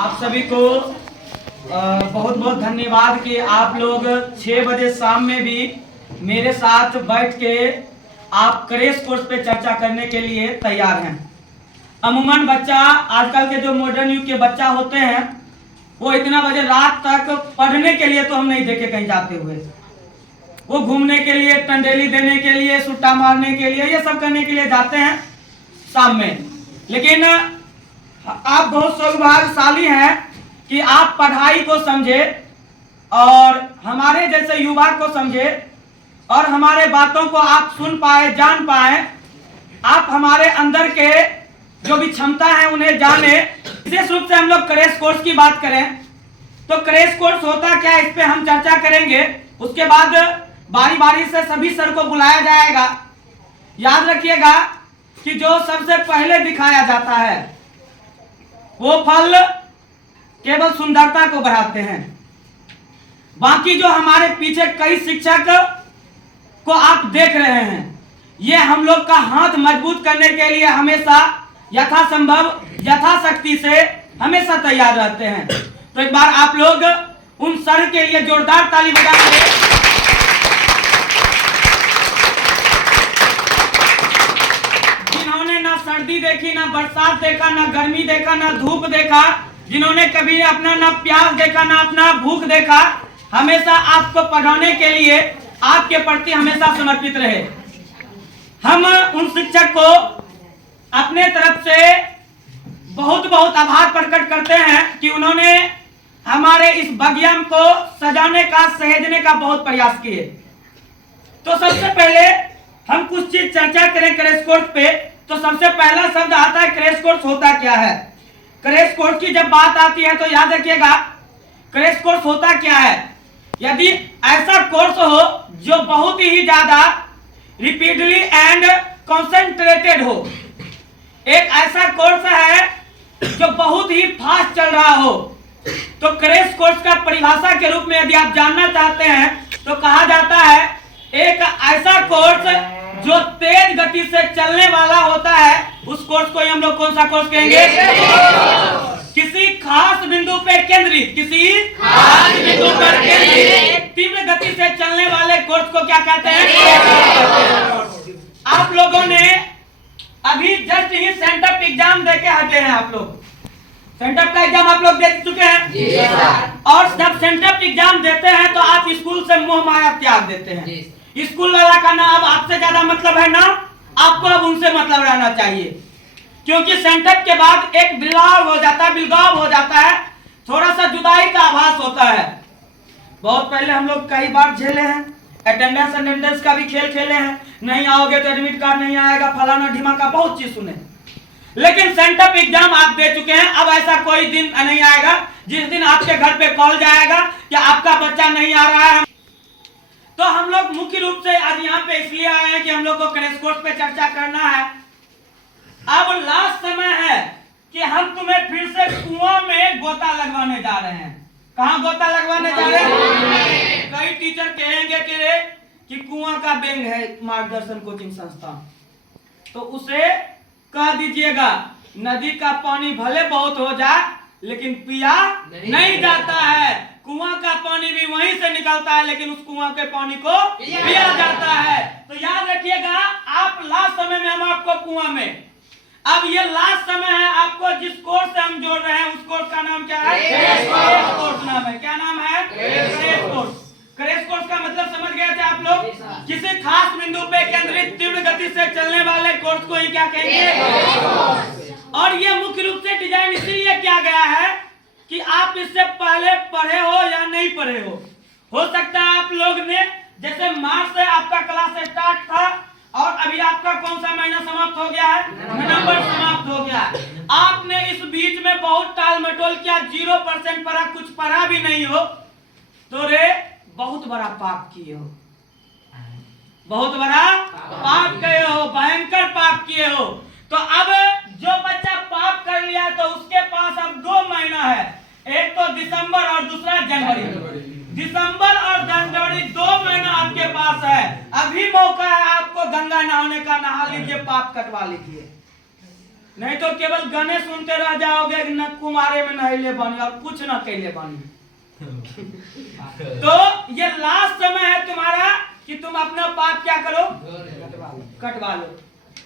आप सभी को बहुत बहुत धन्यवाद कि आप लोग 6 बजे शाम में भी मेरे साथ बैठ के आप क्रैश कोर्स पे चर्चा करने के लिए तैयार हैं। अमूमन बच्चा आजकल के जो मॉडर्न युग के बच्चा होते हैं वो इतना बजे रात तक पढ़ने के लिए तो हम नहीं देखे कहीं जाते हुए। वो घूमने के लिए, टंडेली देने के लिए, सुट्टा मारने के लिए, ये सब करने के लिए जाते हैं शाम में। लेकिन आप बहुत सौभाग्यशाली हैं कि आप पढ़ाई को समझे और हमारे जैसे युवा को समझे और हमारे बातों को आप सुन पाए, जान पाए। आप हमारे अंदर के जो भी क्षमता है उन्हें जाने। विशेष रूप से हम लोग क्रैश कोर्स की बात करें तो क्रैश कोर्स होता क्या है, इस पे हम चर्चा करेंगे। उसके बाद बारी बारी से सभी सर को बुलाया जाएगा। याद रखिएगा कि जो सबसे पहले दिखाया जाता है वो फल केवल सुंदरता को बढ़ाते हैं। बाकी जो हमारे पीछे कई शिक्षक को आप देख रहे हैं, ये हम लोग का हाथ मजबूत करने के लिए हमेशा यथासंभव यथाशक्ति से हमेशा तैयार रहते हैं। तो एक बार आप लोग उन सर के लिए जोरदार ताली बजा दें। जिन्होंने ना सर्दी देखी, ना बरसात देखा, ना गर्मी देखा, ना धूप देखा, जिन्होंने कभी अपना ना प्यास देखा, ना अपना भूख देखा, हमेशा आपको पढ़ाने के लिए आपके प्रति हमेशा समर्पित रहे। हम उन शिक्षक को अपने तरफ से बहुत बहुत आभार प्रकट करते हैं कि उन्होंने हमारे इस बगियाम को सजाने का, सहेजने का बहुत प्रयास किए। तो सबसे पहले हम कुछ चीज चर्चा करें क्रैश कोर्स पे। तो सबसे पहला शब्द आता है क्रैश कोर्स होता क्या है। क्रैश कोर्स की जब बात आती है तो याद रखिएगा क्रैश कोर्स होता क्या है। यदि ऐसा कोर्स हो जो बहुत ही ज्यादा रिपीटली एंड कॉन्सेंट्रेटेड हो, एक ऐसा कोर्स है जो बहुत ही फास्ट चल रहा हो, तो क्रैश कोर्स का परिभाषा के रूप में यदि आप जानना चाहते हैं तो कहा जाता है एक ऐसा कोर्स जो तेज गति से चलने वाला होता है, उस कोर्स को हम लोग कौन सा कोर्स कहेंगे? किसी खास बिंदु पे केंद्रित, किसी खास बिंदु पर केंद्रित तीव्र गति से चलने वाले कोर्स को क्या कहते हैं? आप लोगों ने अभी जस्ट ही सेंटअप एग्जाम देके हटे हैं। आप लोग सेंटअप का एग्जाम आप लोग दे चुके हैं और जब सेंटअप एग्जाम देते हैं तो आप स्कूल से मोह माया त्याग देते हैं। स्कूल वाला का ना अब आपसे ज्यादा मतलब है, ना आपको अब उनसे मतलब रहना चाहिए, क्योंकि सेंटअप के बाद एक बिलगाव हो जाता है, थोड़ा सा जुदाई का आभास होता है। बहुत पहले हम लोग कई बार झेले हैं, अटेंडेंस का भी खेल खेले हैं, नहीं आओगे तो एडमिट कार्ड नहीं आएगा, फलाना ढिमाका बहुत चीज सुने। लेकिन सेंटअप एग्जाम आप दे चुके हैं, अब ऐसा कोई दिन नहीं आएगा जिस दिन आपके घर पे कॉल जाएगा कि आपका बच्चा नहीं आ रहा है। तो हम लोग मुख्य रूप से आज यहाँ पे इसलिए आए हैं कि हम लोग को क्रैश कोर्स पे चर्चा करना है। अब लास्ट समय है कि हम तुम्हें फिर से कुआं में गोता लगवाने जा रहे हैं। कहाँ गोता लगवाने जा रहे हैं? कई टीचर कहेंगे कि कुआं का बेंग है मार्गदर्शन कोचिंग संस्थान, तो उसे कह दीजिएगा नदी का पानी भले बहुत हो जाए लेकिन पिया नहीं जाता है। कुआं का पानी भी वहीं से निकलता है लेकिन उस कुआं के पानी को पिया जाता है। तो याद रखिएगा आप लास्ट समय में हम आपको कुआं में, अब ये लास्ट समय है, आपको जिस कोर्स से हम जोड़ रहे हैं उस कोर्स का नाम क्या है? क्रैश कोर्स नाम है। क्या नाम है? Crash course. क्रैश कोर्स का मतलब समझ गए थे आप लोग? किसी खास बिंदु पे केंद्रित तीव्र गति से चलने वाले कोर्स को ही क्या कहेंगे? और ये मुख्य रूप से डिजाइन इसीलिए किया गया है कि आप इससे पहले पढ़े हो या नहीं पढ़े हो सकता है आप लोग ने जैसे मार्च से आपका क्लास स्टार्ट था और अभी आपका कौन सा महीना समाप्त हो गया है? नवंबर समाप्त हो गया है। आपने इस बीच में बहुत टाल मटोल किया, 0% पढ़ा, कुछ पढ़ा भी नहीं हो, तो रे बहुत बड़ा पाप किए हो, बहुत बड़ा पाप किए हो, भयंकर पाप किए हो। तो अब जो बच्चा पाप कर लिया तो उसके पास अब 2 महीना है, एक तो दिसंबर और दूसरा जनवरी। दिसंबर और जनवरी 2 महीना आपके पास है। अभी मौका है आपको गंगा नहाने का, नहा लीजिए, पाप कटवा लीजिए। नहीं तो केवल गाने सुनते रह जाओगे, न कुमारे में नहले बानी और कुछ न कैले बानी। तो ये लास्ट समय है तुम्हारा कि तुम अपना पाप क्या करो, कटवा लो।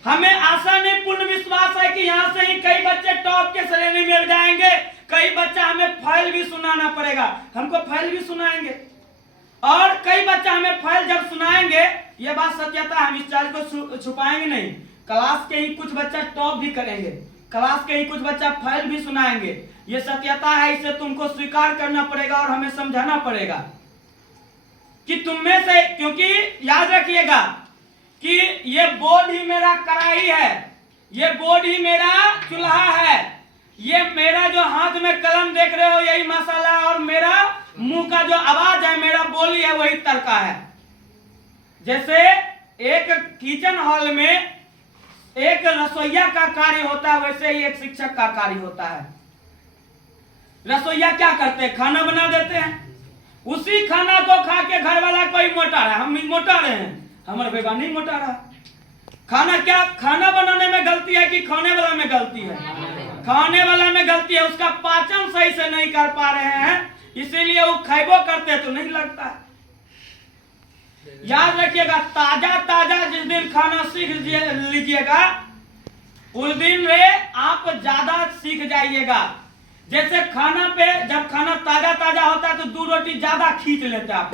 हमें आशा नहीं पूर्ण विश्वास है कि यहाँ से ही कई बच्चे टॉप के श्रेणी में जाएंगे। कई बच्चा हमें फाइल भी सुनाना पड़ेगा, हमको फाइल भी सुनाएंगे, और कई बच्चा हमें फाइल जब सुनाएंगे, ये बात सत्यता, हम इस चार्ज को छुपाएंगे नहीं। क्लास के ही कुछ बच्चा टॉप भी करेंगे, क्लास के ही कुछ बच्चा फाइल भी सुनाएंगे, ये सत्यता है। इसे तुमको स्वीकार करना पड़ेगा और हमें समझाना पड़ेगा कि तुम में से, क्योंकि याद रखिएगा कि ये बोर्ड ही मेरा कढ़ाई है, ये बोर्ड ही मेरा चूल्हा है, ये मेरा जो हाथ में कलम देख रहे हो यही मसाला, और मेरा मुंह का जो आवाज है, मेरा बोली है, वही तड़का है। जैसे एक किचन हॉल में एक रसोइया का कार्य होता है, वैसे ही एक शिक्षक का कार्य होता है। रसोइया क्या करते हैं, खाना बना देते हैं, उसी खाना को खा के घर वाला कोई मोटा रहा, हम मोटा रहे हैं, हमारे बेबा नहीं मोटा रहा। खाना क्या, खाना बनाने में गलती है कि खाने वाला में गलती है? खाने वाला में गलती है, उसका पाचन सही से नहीं कर पा रहे हैं, इसीलिए वो खैबो करते तो नहीं लगता। याद रखिएगा, ताजा ताजा जिस दिन खाना सीख लीजिएगा उस दिन वे आप ज्यादा सीख जाइएगा। जैसे खाना पे जब खाना ताजा ताजा होता है तो 2 रोटी ज्यादा खींच लेते आप,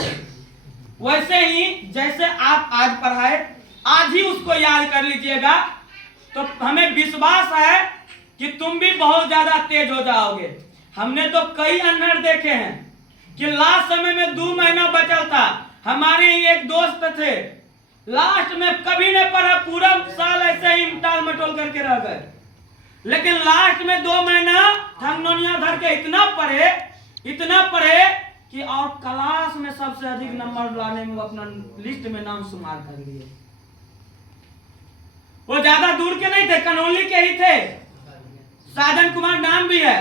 वैसे ही जैसे आप आज पढ़ाए आज ही उसको याद कर लीजिएगा, तो हमें विश्वास है कि तुम भी बहुत ज्यादा तेज हो जाओगे। हमने तो कई अनहड़ देखे हैं कि लास्ट समय में 2 महीना बचल था, हमारे ही एक दोस्त थे, लास्ट में कभी नहीं पढ़ा, पूरा साल ऐसे ही टाल मटोल करके रह गए, लेकिन लास्ट में 2 महीना ठंगनोनिया धर के इतना पढ़े कि और क्लास में सबसे अधिक नंबर लाने में अपना लिस्ट में नाम शुमार कर लिए। वो ज्यादा दूर के नहीं थे, कनौली के ही थे, साजन कुमार नाम भी है।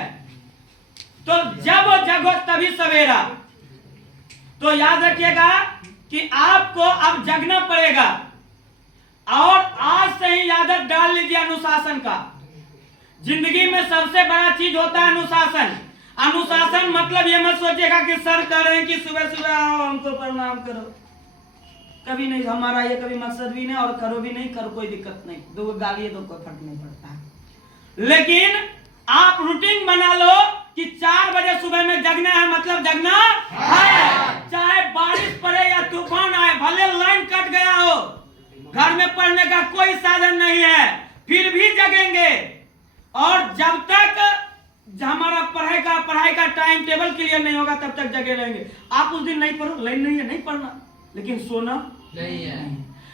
तो जब वो जगो तभी सवेरा। तो याद रखिएगा कि आपको अब जगना पड़ेगा, और आज से ही आदत डाल लीजिए अनुशासन का। जिंदगी में सबसे बड़ा चीज होता है अनुशासन। अनुशासन मतलब ये मत सोचिएगा कि सर कह रहे हैं कि सुबह सुबह आओ हमको प्रणाम करो, कभी नहीं, हमारा ये कभी मकसद भी नहीं, और करो भी नहीं, करो कोई दिक्कत नहीं, 2 गाली तो कोई फर्क नहीं पड़ता है। लेकिन आप रूटीन बना लो कि 4 बजे सुबह में जगना है, मतलब जगना है, चाहे बारिश पड़े या तूफान आए, भले लाइन कट गया हो, घर में पढ़ने का कोई साधन नहीं है, फिर भी जगेंगे। और जब तक हमारा पढ़ाई का टाइम टेबल क्लियर नहीं होगा तब तक जगे रहेंगे। आप उस दिन नहीं पढ़ो, लाइन नहीं है, नहीं पढ़ना, लेकिन सोना नहीं है।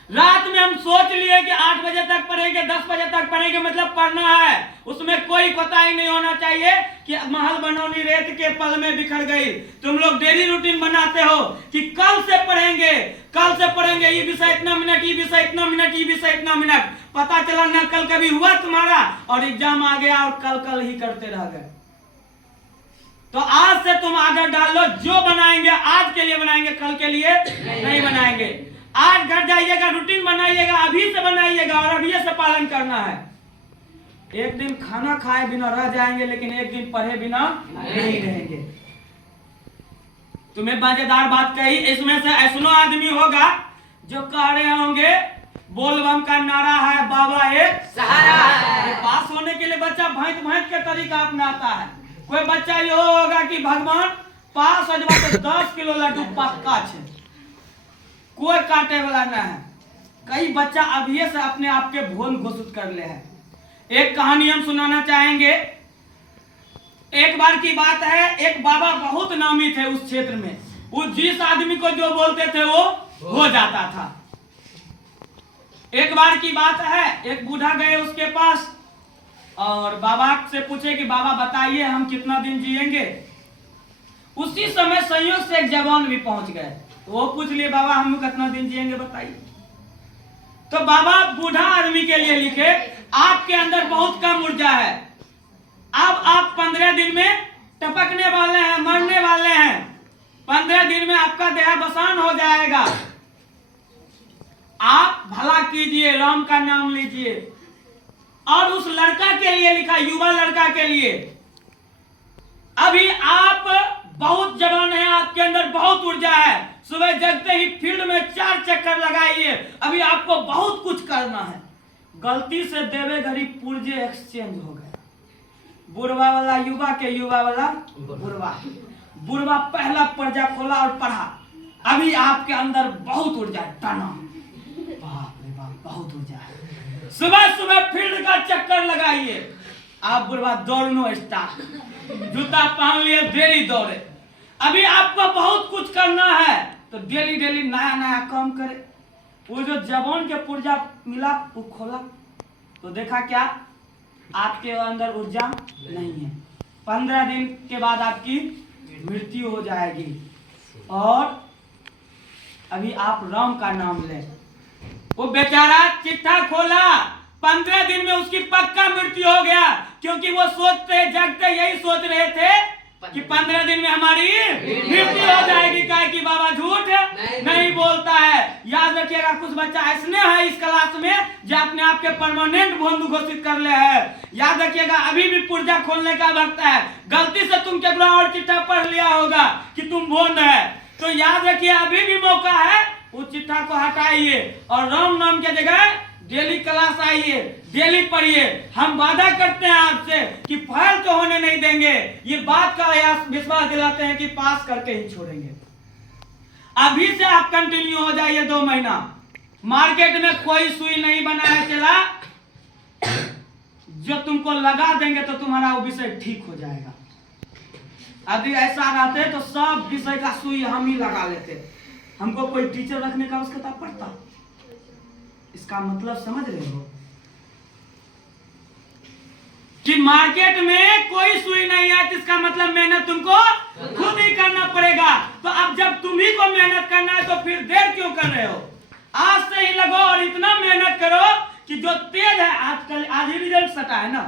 रात में हम सोच लिए कि 8 बजे तक पढ़ेंगे, 10 बजे तक पढ़ेंगे, मतलब पढ़ना है, उसमें कोई कोताही नहीं होना चाहिए कि महल बनौनी रेत के पल में बिखर गई। तुम लोग डेली रूटीन बनाते हो कि कल से पढ़ेंगे, ये विषय इतना मिनट, ये विषय इतना मिनट, ये विषय इतना मिनट। पता चला ना कल कभी हुआ तुम्हारा, और एग्जाम आ गया और कल ही करते रह गए। तो आज से तुम आदत डाल लो, जो बनाएंगे आज के लिए बनाएंगे, कल के लिए नहीं बनाएंगे। आज घर जाइएगा, रूटीन बनाइएगा, अभी से बनाइएगा, और अभी से पालन करना है। एक दिन खाना खाए बिना रह जाएंगे, लेकिन एक दिन पढ़े बिना नहीं रहेंगे। तुम्हें मजेदार बात कही, इसमें से ऐसा आदमी होगा जो कह रहे होंगे बोलबम का नारा है, बाबा एक सहारा है। पास होने के लिए बच्चा भांत के तरीका अपनाता है। कोई बच्चा ये होगा कि भगवान पास हो जाए तो 10 किलो लड्डू पक्का है, कोई काटे वाला न है। कई बच्चा अभी से अपने आप के भोन घोषित कर ले है। एक कहानी हम सुनाना चाहेंगे। एक बार की बात है, एक बाबा बहुत नामी थे उस क्षेत्र में, वो जिस आदमी को जो बोलते थे वो हो जाता था। एक बार की बात है, एक बूढ़ा गए उसके पास और बाबा से पूछे कि बाबा बताइए हम कितना दिन जिएंगे। उसी समय संयोग से एक जवान भी पहुंच गए, वो पूछ लिए बाबा हम कितना दिन जिएंगे बताइए। तो बाबा बूढ़ा आदमी के लिए लिखे, आपके अंदर बहुत कम ऊर्जा है, अब आप 15 दिन में टपकने वाले हैं, मरने वाले हैं, 15 दिन में आपका देहावसान हो जाएगा, आप भला कीजिए, राम का नाम लीजिए। और उस लड़का के लिए लिखा, युवा लड़का के लिए। अभी आप बहुत जवान हैं, आपके अंदर बहुत ऊर्जा है। सुबह जगते ही फील्ड में 4 चक्कर लगाइए। अभी आपको बहुत कुछ करना है। गलती से देवे घड़ी पुर्जे एक्सचेंज हो गया। बुढ़वा वाला युवा के, युवा वाला बुढ़वा। बुढ़वा पहला पर्जा खोला और पढ़ा। अभी आपके अंदर बहुत ऊर्जा टाना, बाप रे बाप, बहुत ऊर्जा है। सुबह सुबह फील्ड का चक्कर लगाइए। आप बुढ़वा दौड़नो स्टार्ट, जूता पहन लिए, डेली दौड़े। अभी आपको बहुत कुछ करना है, तो डेली डेली नया नया काम करे। वो जो जवान के पुर्जा मिला वो खोला, तो देखा क्या, आपके अंदर ऊर्जा नहीं है। 15 दिन के बाद आपकी मृत्यु हो जाएगी। और अभी आप राम का नाम ले। वो बेचारा चिट्ठा खोला, 15 दिन में उसकी पक्का मृत्यु हो गया, क्योंकि वो सोचते जगते यही सोच रहे थे कि 15 दिन में हमारी मृत्यु हो जाएगी। काहे कि बाबा झूठ नहीं बोलता है। याद रखिएगा, कुछ बच्चा ऐसे है इस क्लास में जो अपने आप के परमानेंट बंधु घोषित कर ले है। याद रखिएगा, अभी भी पुर्जा खोलने का वक्त है। गलती से तुम केवल और चिट्ठा पढ़ लिया होगा कि तुम बोंद है, तो याद रखिए अभी भी मौका है, उस चिट्ठा को हटाइए और राम नाम के जगह डेली क्लास आइए, डेली पढ़िए। हम वादा करते हैं आपसे कि फेल तो होने नहीं देंगे। ये बात का विश्वास दिलाते हैं कि पास करके ही छोड़ेंगे। अभी से आप कंटिन्यू हो जाइए 2 महीना। मार्केट में कोई सुई नहीं बना है चला, जो तुमको लगा देंगे तो तुम्हारा वो विषय ठीक हो जाएगा। अभी ऐसा रहते तो सब विषय का सुई हम ही लगा लेते, हमको कोई टीचर रखने का उसका पड़ता। इसका मतलब समझ रहे हो कि मार्केट में कोई सुई नहीं है, तो इसका मतलब मेहनत तुमको खुद ही करना पड़ेगा। तो अब जब तुम ही को मेहनत करना है तो फिर देर क्यों कर रहे हो? आज से ही लगो और इतना मेहनत करो कि जो तेज है, आजकल आज ही रिजल्ट सटा है ना,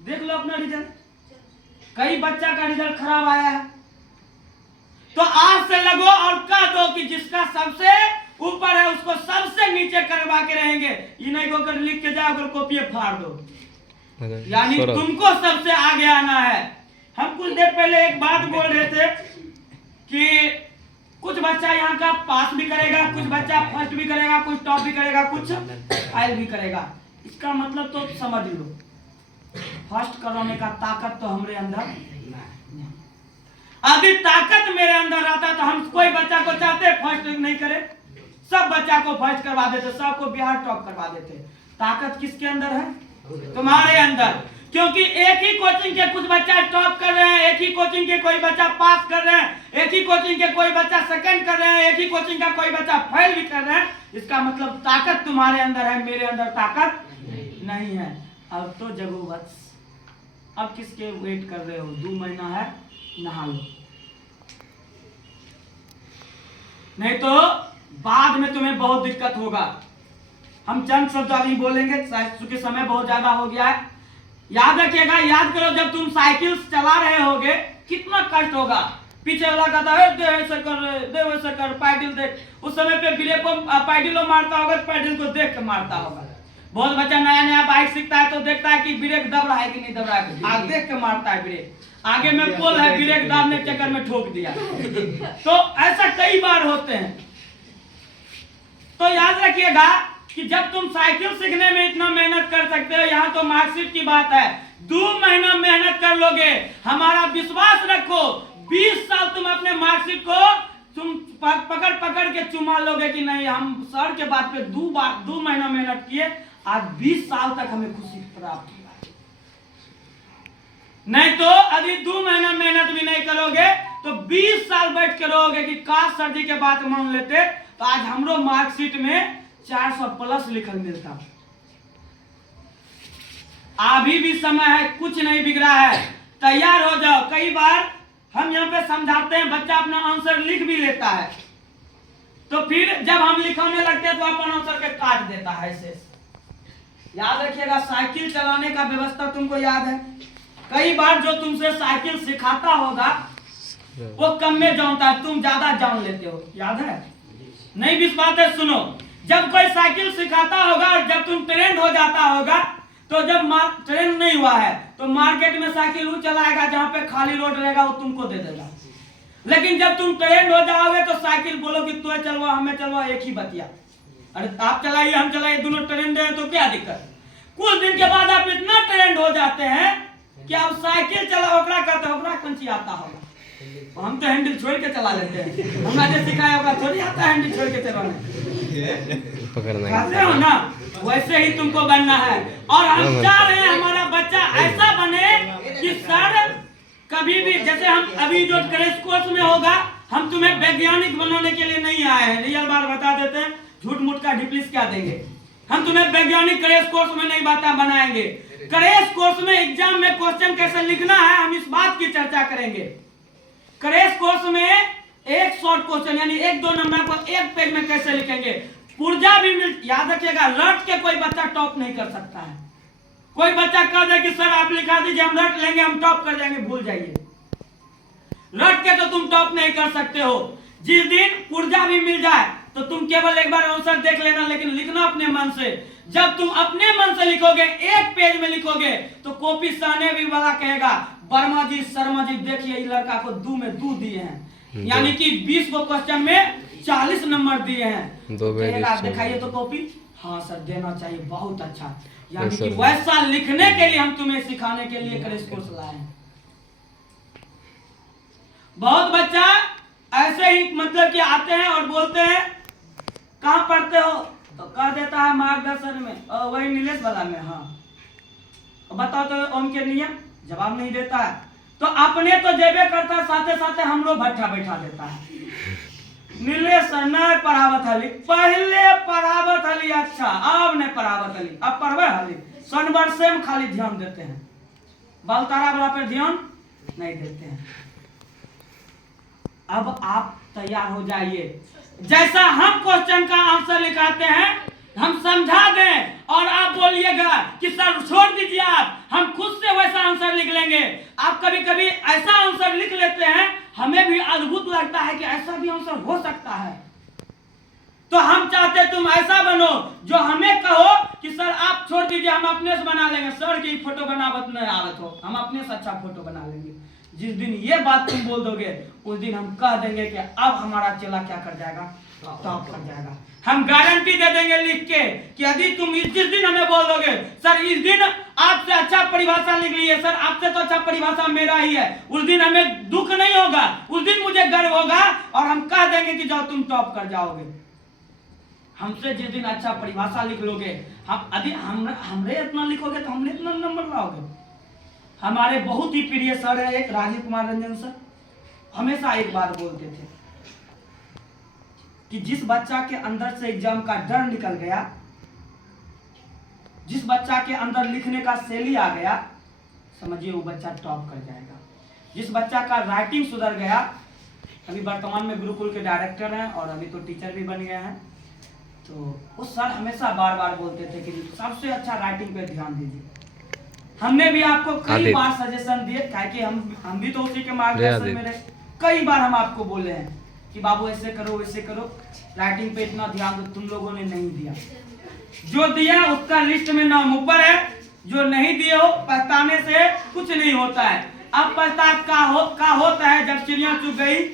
देख लो अपना रिजल्ट। कई बच्चा का रिजल्ट खराब आया है, तो आज से लगो और कह दो कि जिसका सबसे ऊपर है उसको सबसे नीचे करवा के रहेंगे। ये नहीं को कर लिख के जाओ, कॉपी फाड़ दो, यानी तुमको सबसे आगे आना है। हम कुछ देर पहले एक बात बोल रहे थे कि कुछ बच्चा यहाँ का पास भी करेगा, कुछ बच्चा फर्स्ट भी करेगा, कुछ टॉप भी करेगा, कुछ फाइल भी करेगा। इसका मतलब तो समझ लो, फर्स्ट कराने का ताकत तो हमारे अंदर। अभी ताकत मेरे अंदर रहता तो हम कोई बच्चा को चाहते फर्स्ट नहीं करे, सब बच्चा को फर्स्ट करवा देते, सबको बिहार टॉप करवा देते। ताकत किसके अंदर है? तुम्हारे अंदर। क्योंकि एक ही कोचिंग के कुछ बच्चा टॉप कर रहे हैं, एक ही कोचिंग के कोई बच्चा पास कर रहे हैं, एक ही कोचिंग के कोई बच्चा सेकंड कर रहे हैं, एक ही कोचिंग का कोई बच्चा फेल भी कर रहे हैं। इसका मतलब ताकत तुम्हारे अंदर है, मेरे अंदर ताकत नहीं है। अब तो जगो बस, अब किसके वेट कर रहे हो? 2 महीना है, नहा लो, नहीं तो बाद में तुम्हें बहुत दिक्कत होगा। हम चंद शब्द अभी बोलेंगे क्योंकि समय बहुत ज्यादा हो गया है। याद रखिएगा, याद करो, जब तुम साइकिल चला रहे होगे कितना कष्ट होगा। पीछे वाला कहता है दे वैसे कर, पैडल देख। उस समय पे ब्रेक को पैडल मारता होगा, पैडल को देख के मारता होगा। बहुत बच्चा नया नया बाइक सीखता है तो देखता है कि ब्रेक दब रहा है कि नहीं दब रहा है, आगे देख के मारता है ब्रेक। आगे में पोल है, ब्रेक दाबने के चक्कर में ठोक दिया। तो ऐसा कई बार होते हैं। तो याद रखिएगा कि जब तुम साइकिल सीखने में इतना मेहनत कर सकते हो, यहाँ तो मार्कशीट की बात है, 2 महीना मेहनत कर लोगे, हमारा विश्वास रखो, 20 साल तुम अपने मार्कशीट को तुम पकड़ पकड़ के चुमा लोगे कि नहीं हम सर के बात पे 2 महीना मेहनत किए, आज 20 साल तक हमें खुशी प्राप्त हुआ। नहीं तो अभी 2 महीना मेहनत भी नहीं करोगे तो 20 साल बैठ के रहोगे कि काश सर जी के बात मान लेते तो आज हमरो मार्कशीट में 400 प्लस लिखल मिलता। अभी भी समय है, कुछ नहीं बिगड़ा है, तैयार हो जाओ। कई बार हम यहाँ पे समझाते हैं, बच्चा अपना आंसर लिख भी लेता है, तो फिर जब हम लिखाने लगते हैं तो अपना आंसर के काट देता है ऐसे। याद रखिएगा, साइकिल चलाने का व्यवस्था तुमको याद है। कई बार जो तुमसे साइकिल सिखाता होगा वो कम में जानता है, तुम ज्यादा जान लेते हो, याद है? नहीं विश्वास है, सुनो, जब कोई साइकिल सिखाता होगा और जब तुम ट्रेंड हो जाता होगा तो जब ट्रेंड नहीं हुआ है तो मार्केट में साइकिल वो चलाएगा जहां पे खाली रोड रहेगा वो तुमको दे देगा। लेकिन जब तुम ट्रेंड हो जाओगे तो साइकिल बोलो कि तू चलवा हमें चलवा, एक ही बतिया। अरे आप चलाइए हम चलाइए, दोनों ट्रेंड है तो क्या दिक्कत। कुछ दिन के बाद आप इतना ट्रेंड हो जाते हैं कि आप साइकिल चला ओकरा कहते हो, ओकरा कौन सी आता होगा। हम तो हैंडल छोड़ के चला लेते हैं, हमरा जो सिखाया ओकरा थोड़ी आता है हैंडल छोड़ के चलाने, पकड़ना हो ना। वैसे ही तुमको बनना है। और हम चाह रहे हैं हमारा बच्चा ऐसा बने कि सर कभी भी, जैसे हम अभी जो क्रैश कोर्स में होगा, हम तुम्हें वैज्ञानिक बनाने के लिए नहीं आए हैं, रियल बात बता देते हैं, झूठ मूठ का डिप्लिस क्या देंगे। हम तुम्हें वैज्ञानिक क्रैश कोर्स में नहीं बातें बनाएंगे। क्रैश कोर्स में एग्जाम में क्वेश्चन कैसे लिखना है हम इस बात की चर्चा करेंगे। क्रैश कोर्स में एक शॉर्ट क्वेश्चन यानी 1-2 नंबर पर एक पेज में कैसे लिखेंगे। पुर्जा भी याद रखिएगा, रट के कोई बच्चा टॉप नहीं कर सकता है। कोई बच्चा कह दे कि सर आप लिखा दीजिए हम रट लेंगे हम टॉप कर जाएंगे, भूल जाइए। रट के तो तुम टॉप नहीं कर सकते हो। जिस दिन पुर्जा भी मिल जाए तो तुम केवल एक बार आंसर देख लेना, लेकिन लिखना अपने मन से। जब तुम अपने मन से लिखोगे, एक पेज में लिखोगे, तो कॉपी सहने भी वाला कहेगा वर्मा जी शर्मा जी देखिए इस लड़का को 2 में 2 दिए हैं, यानी कि 20 को क्वेश्चन में 40 नंबर दिए हैं। दिखाइए तो कॉपी, हाँ सर देना चाहिए, बहुत अच्छा। यानी कि वैसा लिखने के लिए हम तुम्हें सिखाने के लिए क्रैश कोर्स लाए हैं। बहुत बच्चा ऐसे ही मतलब कि आते हैं और बोलते हैं कहाँ पढ़ते हो, तो कह देता है मार्गदर्शन में, वही नीलेश वाला में। हाँ बताओ तो ओम के नियम, जवाब नहीं देता है। तो अपने तो जेबे करता है, साथे साथे हम लोग भट्ठा बैठा देता है। नीलेश नहीं पढ़ावत हली, पहले पढ़ावत हली अच्छा, अब नहीं पढ़ावत हली, अब पढ़वे हली। शनिवार से हम खाली ध्यान देते हैं, बालतारा वाला पर ध्यान नहीं देते हैं। अब आप तैयार हो जाइए, जैसा हम क्वेश्चन का आंसर लिखाते हैं हम समझा दें और आप बोलिएगा कि सर छोड़ दीजिए आप, हम खुद से वैसा आंसर लिख लेंगे। आप कभी कभी ऐसा आंसर लिख लेते हैं, हमें भी अद्भुत लगता है कि ऐसा भी आंसर हो सकता है। तो हम चाहते तुम ऐसा बनो जो हमें कहो कि सर आप छोड़ दीजिए हम अपने से बना लेंगे, सर की फोटो बनावत नहीं आवत हो, हम अपने से अच्छा फोटो बना लेंगे। जिस दिन ये बात तुम बोल दोगे उस दिन हम कह देंगे कि अब हमारा चेला क्या कर जाएगा, टॉप कर जाएगा। हम गारंटी दे देंगे लिख के कि यदि तुम जिस दिन हमें बोल दोगे सर इस दिन आपसे अच्छा परिभाषा लिख ली है, सर आपसे तो अच्छा परिभाषा मेरा ही है, उस दिन हमें दुख नहीं होगा, उस दिन मुझे गर्व होगा और हम कह देंगे कि जाओ तुम टॉप कर जाओगे। हमसे जिस दिन अच्छा परिभाषा लिख लोगे, हम यदि हमरे इतना लिखोगे तो हमने इतना नंबर लाओगे। हमारे बहुत ही प्रिय सर है एक राजीव कुमार रंजन सर, हमेशा एक बात बोलते थे कि जिस बच्चा के अंदर से एग्जाम का डर निकल गया, जिस बच्चा के अंदर लिखने का शैली आ गया, समझिए वो बच्चा टॉप कर जाएगा। जिस बच्चा का राइटिंग सुधर गया, अभी वर्तमान में गुरुकुल के डायरेक्टर हैं और अभी तो टीचर भी बन गए हैं, तो वो सर हमेशा बार बार बोलते थे कि सबसे अच्छा राइटिंग पे ध्यान दीजिए। हमने भी आपको कई बार सजेशन दिए, कि हम भी तो उसी के मार्गदर्शन में रहे। कई बार हम आपको बोले हैं कि बाबू ऐसे करो वैसे करो, राइटिंग पे इतना ध्यान दो, तुम लोगों ने नहीं दिया। जो दिया उसका लिस्ट में नाम ऊपर है, जो नहीं दिए हो पछताने से कुछ नहीं होता है। अब पछतात का होता है जब चिड़िया चुग गई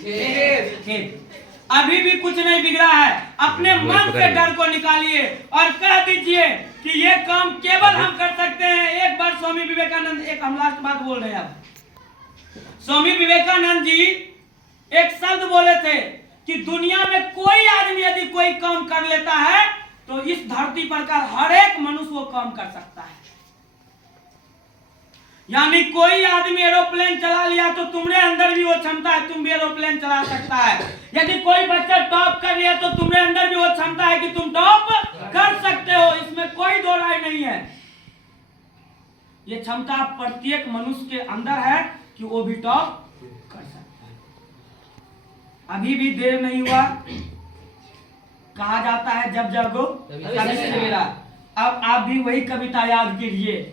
खेत। अभी भी कुछ नहीं बिगड़ा है, अपने मन से डर को निकालिए और कह दीजिए कि ये काम केवल हम कर सकते हैं। एक बार स्वामी विवेकानंद, एक हम लास्ट बात बोल रहे हैं, अब स्वामी विवेकानंद जी एक शब्द बोले थे कि दुनिया में कोई आदमी यदि कोई काम कर लेता है तो इस धरती पर का हर एक मनुष्य वो काम कर सकता है। यानी कोई आदमी एरोप्लेन चला लिया तो तुम्हारे अंदर भी वो क्षमता है, तुम भी एरोप्लेन चला सकता है। यदि कोई बच्चा टॉप कर लिया तो तुम्हारे अंदर भी वो क्षमता है कि तुम टॉप कर सकते हो, इसमें कोई दो राय नहीं है। ये क्षमता प्रत्येक मनुष्य के अंदर है कि वो भी टॉप कर सकता है। अभी भी देर नहीं हुआ, कहा जाता है जब जागो तभी सवेरा। अब आप भी वही कविता याद कीजिए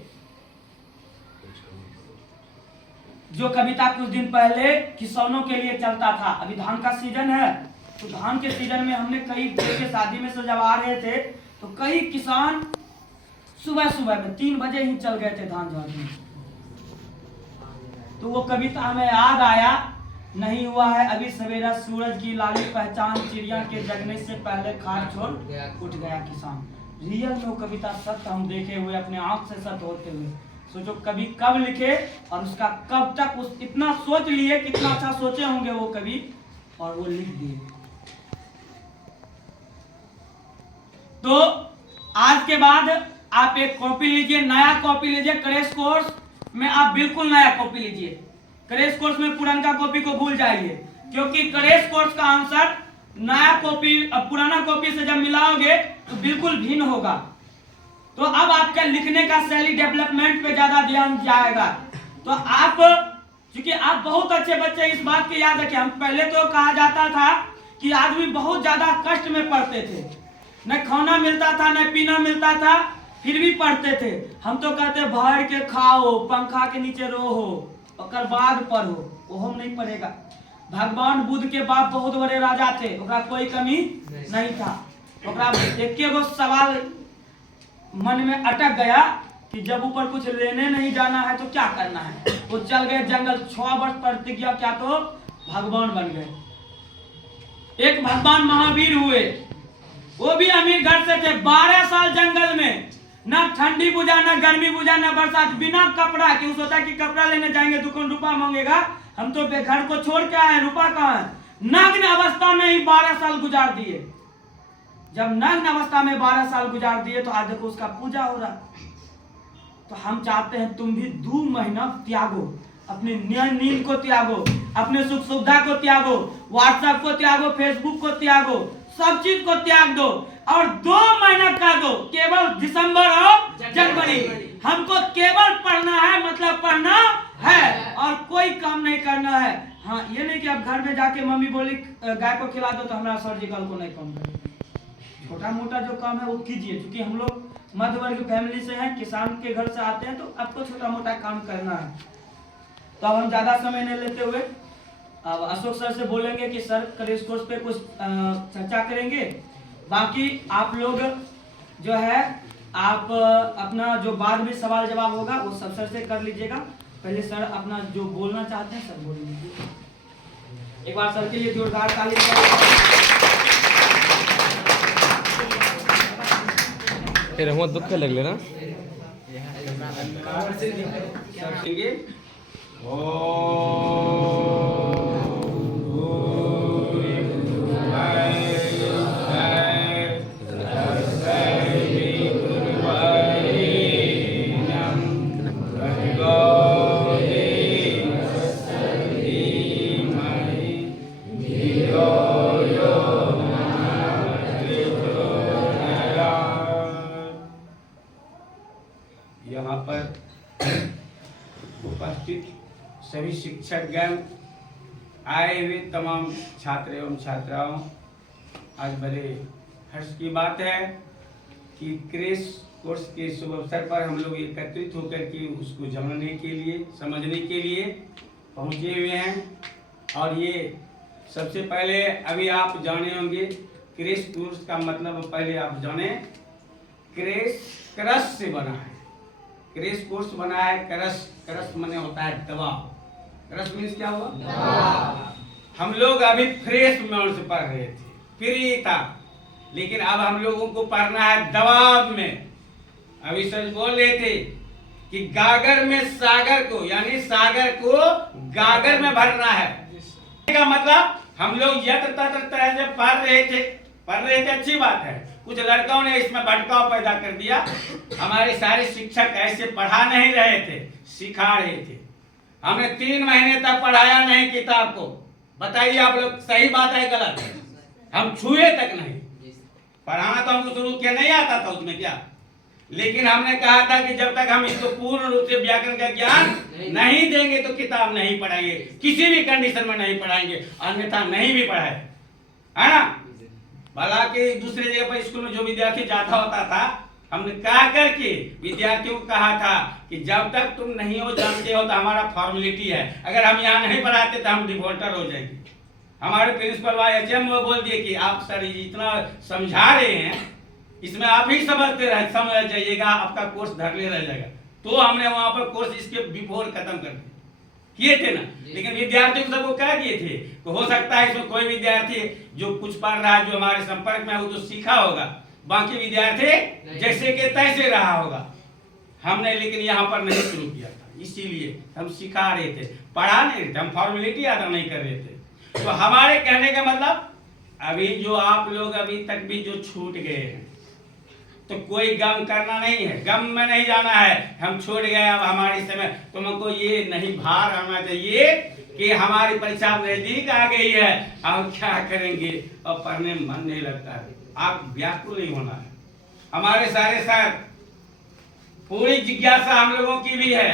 जो कविता कुछ दिन पहले किसानों के लिए चलता था। अभी धान का सीजन है, तो धान के सीजन में हमने कई के शादी में से जब आ रहे थे तो कई किसान सुबह सुबह में 3 बजे ही चल गए थे धान झाड़ने। तो वो कविता हमें याद आया, नहीं हुआ है अभी सवेरा, सूरज की लाली पहचान, चिड़िया के जगने से पहले खाट छोड़ उठ गया किसान। रियल में वो कविता सत्य हम देखे हुए, अपने आंख से सत्य होते हुए। सोचो कवि कब लिखे और उसका कब तक उस इतना सोच लिए, कितना अच्छा सोचे होंगे वो कवि, और वो लिख दिए। तो आज के बाद आप एक कॉपी लीजिए, नया कॉपी लीजिए। क्रैश कोर्स में आप बिल्कुल नया कॉपी लीजिए। क्रैश कोर्स में पुराना कॉपी को भूल जाइए, क्योंकि क्रैश कोर्स का आंसर नया कॉपी पुराना कॉपी से जब मिलाओगे तो बिल्कुल भिन्न होगा। तो अब आपका लिखने का शैली डेवलपमेंट पे ज्यादा ध्यान जाएगा। तो आप, क्योंकि आप बहुत अच्छे बच्चे, इस बात की याद रखें, हम पहले तो कहा जाता था कि आदमी बहुत ज्यादा कष्ट में पढ़ते थे, न खाना मिलता था न पीना मिलता था, फिर भी पढ़ते थे। हम तो कहते भर के खाओ, पंखा के नीचे रहो, और बाद पढ़ो, वो हम नहीं पढ़ेगा। भगवान बुद्ध के बाप बहुत बड़े राजा थे, ओकरा कोई कमी नहीं था। ओकरा एक गो सवाल मन में अटक गया कि जब ऊपर कुछ लेने नहीं जाना है तो क्या करना है। वो चल गए जंगल, 6 वर्ष प्रतिज्ञा क्या तो भगवान बन गए। एक भगवान महावीर हुए, वो भी अमीर घर से थे। 12 साल जंगल में, ना ठंडी बुझा, ना गर्मी बुझा, ना बरसात, बिना कपड़ा के। सोचा कि कपड़ा लेने जाएंगे, दुकान रुपया मांगेगा, हम तो घर को छोड़ के आए, रुपया कहाँ है। नग्न अवस्था में ही 12 साल गुजार दिए। जब नग्न अवस्था में 12 साल गुजार दिए तो आज देखो उसका पूजा हो रहा। तो हम चाहते हैं तुम भी 2 महीना त्यागो, अपनी नींद को त्यागो, अपने सुख सुविधा को त्यागो, व्हाट्सएप को त्यागो, फेसबुक को त्यागो, सब चीज को त्याग दो और 2 महीना कर दो। केवल दिसंबर और जनवरी हमको केवल पढ़ना है, मतलब पढ़ना है और कोई काम नहीं करना है। हाँ, ये नहीं कि आप घर में जाके मम्मी बोली गाय को खिला दो तो हमारा सर्जिकल को नहीं काम करें। छोटा मोटा जो काम है वो कीजिए, क्योंकि हम लोग मध्य वर्ग फैमिली से हैं, किसान के घर से आते हैं, तो आपको छोटा मोटा काम करना है। तो अब हम ज्यादा समय नहीं लेते हुए अब अशोक सर से बोलेंगे कि सर क्रैश कोर्स पे कुछ चर्चा करेंगे। बाकी आप लोग जो है आप अपना जो बाद में सवाल जवाब होगा वो सब सर से कर लीजिएगा। पहले सर अपना जो बोलना चाहते हैं सर बोल लीजिए। एक बार सर के लिए जोरदार ताली। फिर हम दुख लग लेना। यहाँ पर उपस्थित सभी शिक्षकगण, आए हुए तमाम छात्र एवं छात्राओं, आज बड़े हर्ष की बात है कि क्रैश कोर्स के शुभ अवसर पर हम लोग एकत्रित होकर के उसको जानने के लिए, समझने के लिए पहुँचे हुए हैं। और ये सबसे पहले अभी आप जाने होंगे क्रैश कोर्स का मतलब, पहले आप जाने क्रश से बना है। क्रैश कोर्स बना है क्रश माने होता है दबाव। क्रश मीन्स क्या हुआ? हम लोग अभी फ्रेश माउंट से पढ़ रहे थे, फ्री था, लेकिन अब हम लोगों को पढ़ना है दबाव में। अभी सच बोल रहे थे कि गागर में सागर को, यानी सागर को गागर में भरना है। का मतलब हम लोग यत्र तत्र तरह से पढ़ रहे थे, अच्छी बात है। कुछ लड़कों ने इसमें भटकाव पैदा कर दिया। हमारे सारे शिक्षक ऐसे पढ़ा नहीं रहे थे, सिखा रहे थे। हमने 3 महीने तक पढ़ाया नहीं किताब को। बताइए आप लोग, सही बात है गलत है? हम छुए तक नहीं। पढ़ाना तो हमको शुरू किया नहीं आता था उसमें क्या, लेकिन हमने कहा था कि जब तक हम इसको पूर्ण रूप से व्याकरण का ज्ञान नहीं देंगे तो किताब नहीं पढ़ाएंगे, किसी भी कंडीशन में नहीं पढ़ाएंगे, अन्यथा नहीं भी पढ़ाए, है ना। भला कि दूसरे जगह पर स्कूल में जो विद्यार्थी जाता होता था, हमने कहा करके विद्यार्थियों को कहा था कि जब तक तुम नहीं हो जानते हो तो हमारा फॉर्मेलिटी है, अगर हम यहाँ नहीं पढ़ाते तो हम डिफॉल्टर हो जाएंगे। हमारे प्रिंसिपल भाई एचएम वो बोल दिए कि आप सर इतना समझा रहे हैं, इसमें आप ही समझ जाइएगा, आपका कोर्स धरले रह जाएगा। तो हमने वहां पर कोर्स इसके बिफोर खत्म कर किए थे ना, लेकिन विद्यार्थियों को सबको कह दिए थे। तो हो सकता है इसमें कोई विद्यार्थी जो कुछ पढ़ रहा है, जो हमारे संपर्क में है, वो तो सीखा होगा, बाकी विद्यार्थी जैसे के तैसे रहा होगा। हमने लेकिन यहाँ पर नहीं शुरू किया था, इसीलिए हम सिखा रहे थे, पढ़ा नहीं रहे थे, हम फॉर्मेलिटी अदा नहीं कर रहे थे। तो हमारे कहने का मतलब, अभी जो आप लोग अभी तक भी जो छूट गए हैं, तो कोई गम करना नहीं है, गम में नहीं जाना है। हम छोड़ गए, अब हमारे समय तुमको ये नहीं भार आना चाहिए कि हमारी परीक्षा नजदीक आ गई है, अब क्या करेंगे, अब पढ़ने में मन नहीं लगता है। आप व्याकुल नहीं होना है। हमारे सारे सर, पूरी जिज्ञासा हम लोगों की भी है।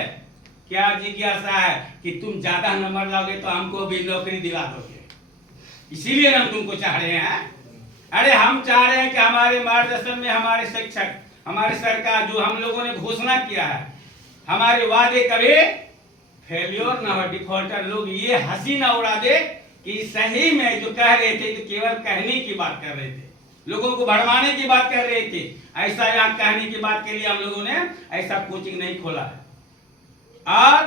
क्या जिज्ञासा है कि तुम ज्यादा नंबर लाओगे तो हमको भी नौकरी दिला दोगे, इसीलिए हम तुमको चाह रहे हैं। अरे हम चाह रहे हैं कि हमारे मार्गदर्शन में हमारे शिक्षक, हमारे सरकार, जो हम लोगों ने घोषणा किया है, हमारे वादे कभी फेल्योर ना हो, डिफॉल्टर लोग ये हंसी ना उड़ा दे कि सही में जो कह रहे थे तो केवल कहने की बात कर रहे थे, लोगों को भड़वाने की बात कर रहे थे। ऐसा यहाँ कहने की बात के लिए हम लोगों ने ऐसा कोचिंग नहीं खोला है। और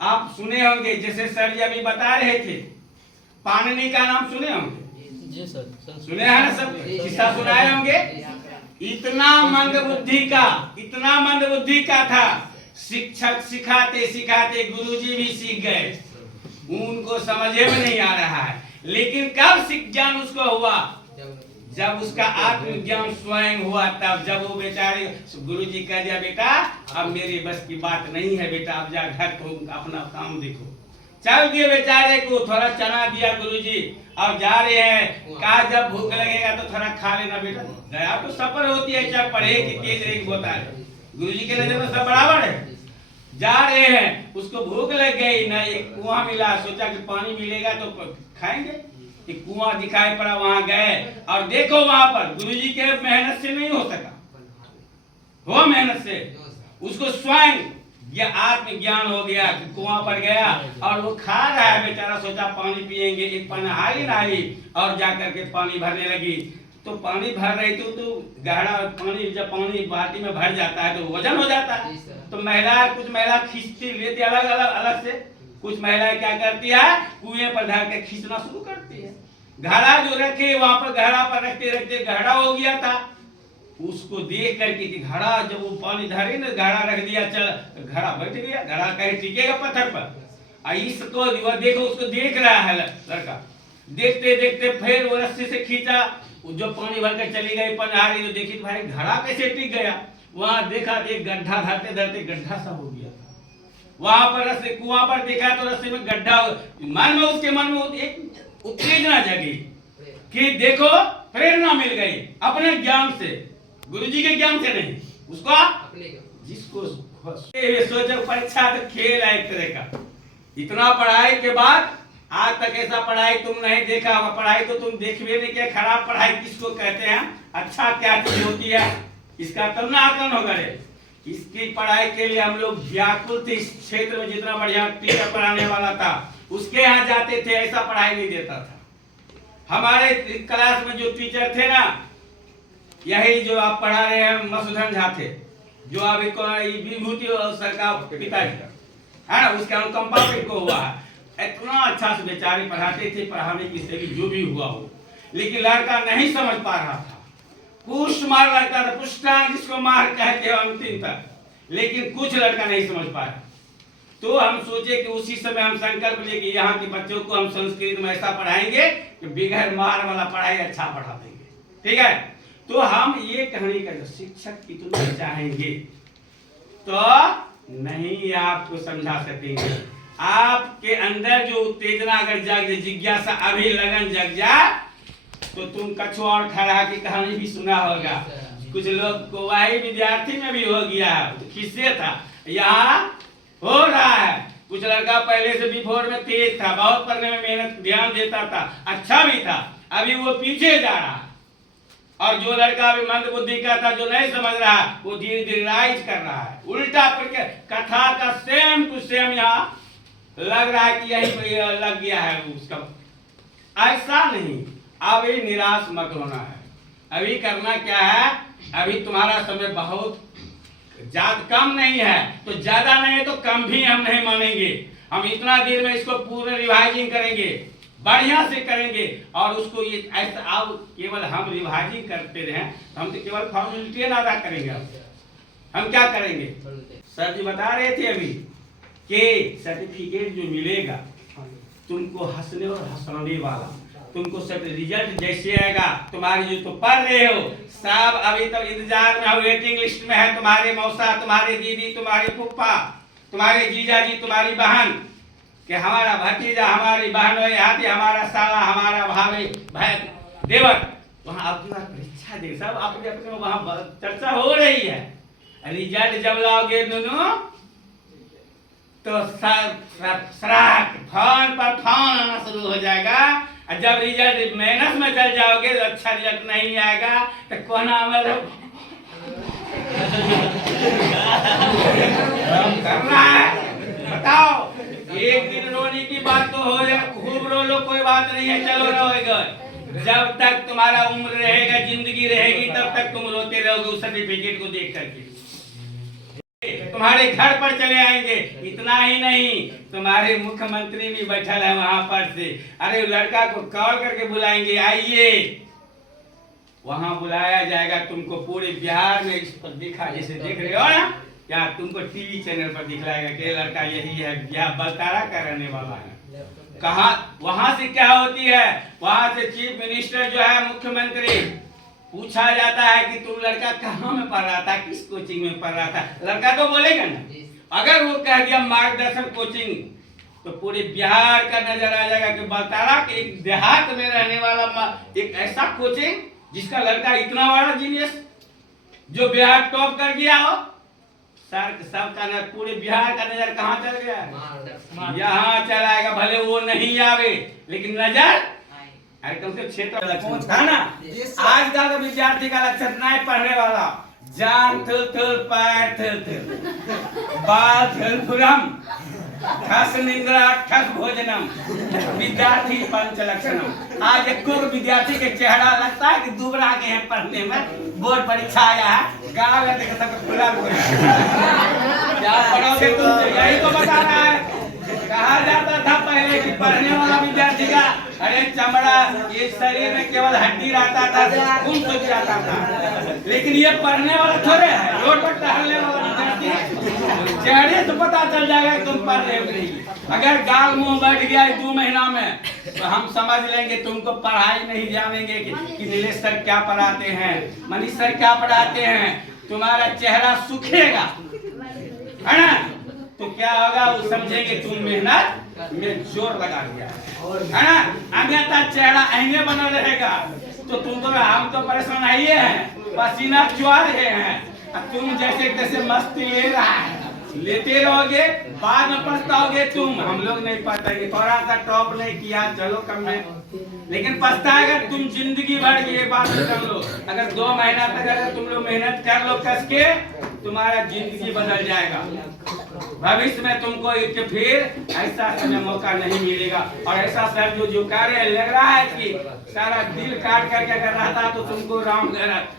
आप सुने होंगे, जैसे सर जी अभी बता रहे थे, पाणिनि का नाम सुने होंगे? जी सर, सुने हैं ना सब, किस्सा सुनाए होंगे। इतना मंद बुद्धि का था, शिक्षक सिखाते सिखाते गुरुजी भी सीख गए, उनको समझे में नहीं आ रहा है। लेकिन कब ज्ञान उसको हुआ? जब उसका आत्मज्ञान स्वयं हुआ, तब जब वो बेचारे गुरुजी कह दिया, बेटा अब मेरी बस की बात नहीं है, बेटा अब जा घर तुम अपना काम देखो। चल दिए बेचारे को, थोड़ा चना दिया गुरुजी, अब जा रहे हैं। कहा जब भूख लगेगा तो थोड़ा खा लेना बेटा। दया तो सफर होती है, चाहे पढ़े कि तेज रहे होता है, गुरुजी के नजर में सब बराबर है। जा रहे हैं, उसको भूख लग गई ना, एक कुआं मिला, सोचा कि पानी मिलेगा तो खाएंगे। एक कुआं दिखाई पड़ा, वहां गए और देखो वहां पर गुरुजी के मेहनत से नहीं हो सका, वो मेहनत से उसको स्वयं ये आत्मज्ञान हो गया। कुआं पर गया और वो खा रहा है बेचारा, सोचा पानी पिएंगे, एक पनहारी नहाई और जाकर के पानी भरने लगी। तो पानी भर रही थी, तो गहरा पानी, जब पानी बाल्टी में भर जाता है तो वजन हो जाता है। तो कुछ महिला खींचती लेती अलग से, कुछ महिलाएं क्या करती है, कुएं पर धर के खींचना शुरू करती है। घड़ा जो रखे वहां पर, घड़ा पर रखते रखते घड़ा हो गया था। उसको देख करके कि घड़ा, जब वो पानी धरे ना, घड़ा रख दिया, चल घड़ा बैठ गया, घड़ा कहीं टिकेगा पत्थर पर। इसको देखो, उसको देख रहा है लड़का, देखते देखते फिर वो रस्सी से खींचा, जो पानी भर कर चली गई पनहारी, तो देखी भाई घड़ा कैसे टिक गया। वहां देखा एक गड्ढा, धरते धरते गड्ढा सा हो गया था। वहां पर रस्सी, कुआं पर देखा तो रस्सी में गड्ढा। उसके मन में एक उत्तेजना जगी कि देखो प्रेरणा मिल गई अपने ज्ञान से, गुरुजी के ज्ञान से नहीं, उसको जिसको सोचा परीक्षा तो खेल है एक तरह का। इतना पढ़ाई के बाद आज तक ऐसा पढ़ाई तुम नहीं देखा होगा। पढ़ाई तो तुम देखिए नहीं, क्या खराब पढ़ाई किसको कहते हैं, अच्छा क्या चीज होती है, इसका तब ना आकलन होगा। इसकी पढ़ाई के लिए हम लोग व्याकुल थे। इस क्षेत्र में जितना बढ़िया टीचर पढ़ाने वाला था, उसके यहाँ जाते थे, ऐसा पढ़ाई नहीं देता था। हमारे क्लास में जो टीचर थे ना, यही जो आप पढ़ा रहे हैं, मसूधन झा थे, जो अभी विभूति और सरकार पिताजी है ना, उसका कंपाउंड को हुआ है। इतना अच्छा से बेचारे पढ़ाते थे, पढ़ाने की शैली जो भी हुआ हो, लेकिन लड़का नहीं समझ पा रहा था। पुष्ट मार लगता था, पुष्टांग जिसको मार कहते हैं अंतिम तक, लेकिन कुछ लड़का नहीं समझ पाया। तो हम सोचे कि उसी समय हम संकल्प लिए कि यहाँ के बच्चों को हम संस्कृत में ऐसा पढ़ाएंगे कि बिगैर मार वाला पढ़ाई अच्छा पढ़ा देंगे। ठीक है, तो हम ये कहने का शिक्षक कितना चाहेंगे तो नहीं आपको समझा सकेंगे। आपके अंदर जो उत्तेजना अगर जाग जाए, जिज्ञासा अभी लगन जग जाए, तो तुम कछुआ और खड़ा की कहानी भी सुना होगा। कुछ लोग को वही विद्यार्थी में भी हो गया है, किससे था, यहाँ हो रहा है। कुछ लड़का पहले से बिफोर में तेज था, बहुत पढ़ने में मेहनत ध्यान देता था, अच्छा भी था, अभी वो पीछे जा रहा है। और जो लड़का अभी मंद बुद्धि का था, जो नहीं समझ रहा, वो धीरे धीरे राइज कर रहा है। उल्टा कथा का सेम टू सेम यहाँ लग रहा है कि यही लग गया है उसका। ऐसा नहीं, अब ये निराश मत होना है। अभी करना क्या है, अभी तुम्हारा समय बहुत ज्यादा कम नहीं है, तो ज्यादा नहीं है तो कम भी हम नहीं मानेंगे। हम इतना देर में इसको पूरे रिवाइजिंग करेंगे, बढ़िया से करेंगे। और उसको ये ऐसा अब केवल हम रिवाइजिंग करते रहे, हम तो केवल फॉर्मेलिटी अदा करेंगे। हम क्या करेंगे, सर जी बता रहे थे अभी कि सर्टिफिकेट जो मिलेगा तुमको हंसने और हंसाने वाला, तुमको सब रिजल्ट जैसे आएगा, तुम्हारी जो तो पढ़ रहे हो सब अभी तक इंतजार में हो, वेटिंग लिस्ट में है। तुम्हारे मौसा, तुम्हारे दीदी, तुम्हारे फूफा, तुम्हारे जीजा जी, तुम्हारी बहन, कि हमारा भतीजा, हमारी बहन, हमारा साला, हमारा भाई देवर, वहाँ आपकी बात परीक्षा दे, सब अपने अपने वहाँ चर्चा हो रही है। रिजल्ट जब लाओगे दोनों तो सराक फोन पर फोन आना शुरू हो जाएगा। और जब रिजल्ट मेहनत में चल जाओगे तो अच्छा रिजल्ट नहीं आएगा तो कोना में करना है। बताओ, एक दिन रोने की बात तो हो जाए, खूब रो लो, कोई बात नहीं है, चलो रोएगा। जब तक तुम्हारा उम्र रहेगा, जिंदगी रहेगी, तब तक तुम रोते रहोगे उस सर्टिफिकेट को देख करके। तुम्हारे घर पर चले आएंगे। इतना ही नहीं, तुम्हारे मुख्यमंत्री भी बैठल है वहां पर से, अरे लड़का को कॉल करके बुलाएंगे, आइए। वहां बुलाया जाएगा, तुमको पूरे बिहार में इस पर दिखा, जैसे देख रहे हो ना, क्या तुमको टीवी चैनल पर दिखलाएगा कि लड़का यही है, यह बलतारा का रहने वाला है। कहा वहां से क्या होती है, वहां से चीफ मिनिस्टर जो है, मुख्यमंत्री, पूछा जाता है कि तुम लड़का कहाँ में पढ़ रहा था, किस कोचिंग में पढ़ रहा था। लड़का तो बोलेगा ना। अगर वो कह दिया मार्गदर्शन कोचिंग, तो पूरे बिहार का नजर आ जाएगा कि बलतारा के एक देहात में रहने वाला एक ऐसा कोचिंग जिसका लड़का इतना बड़ा जीनियस, जो बिहार टॉप कर गया हो। सर सबका न पूरे बिहार का नजर कहाँ चल गया, यहाँ चलाएगा। भले वो नहीं आवे, लेकिन नजर क्षेत्र था ना। आज का विद्यार्थी का लक्ष्य नहीं पढ़ने वाला, जान थुल थुल, पैर थुल थुल, बाल थुल थुलम, ठस निंद्रा ठस भोजनम, विद्यार्थी पंच लक्षणम। आज एक विद्यार्थी के चेहरा लगता है कि दुबरा के हैं पढ़ने में। बोर्ड परीक्षा आया है, गाँव में देखो सब खुला क्या पढ़ोगे तुम, यही तो बता रहा है। कहा जाता था पहले कि पढ़ने वाला विद्यार्थी का अरे चमड़ा, ये शरीर में केवल हड्डी रहता था, खून सूख जाता था। लेकिन ये पढ़ने वाला थोड़े है, रोड पर टहलने वाला विद्यार्थी, चेहरे तो पता चल जाएगा तुम पढ़ रहे हो नहीं। अगर गाल मुंह बैठ गया 2 महीना में, तो हम समझ लेंगे तुमको पढ़ाई नहीं जानेंगे कि नीलेश सर क्या पढ़ाते हैं, मनीष सर क्या पढ़ाते हैं। तुम्हारा चेहरा सूखेगा, है ना, तो क्या होगा, वो समझेंगे तुम मेहनत में जोर लगा दिया है ना। अन्यथा चेहरा अहने बना रहेगा तो तुम तो, हम तो परेशान आइए हैं, पसीना चुआ रहे हैं, तुम जैसे तैसे मस्ती ले रहा है, लेते रहोगे, बाद में पछताओगे तुम। हम लोग नहीं पछताएंगे, थोड़ा सा टॉप नहीं किया, चलो कम में, लेकिन पछताएगा तुम जिंदगी भर की। ये बात कर लो, अगर 2 महीना तक अगर तुम लोग मेहनत कर लो कस के, तुम्हारा जिंदगी बदल जाएगा। भविष्य में तुमको फिर ऐसा समय मौका नहीं मिलेगा। और ऐसा सर जो कार्य लग रहा है कि सारा दिल काट करके अगर रहता तो तुमको राम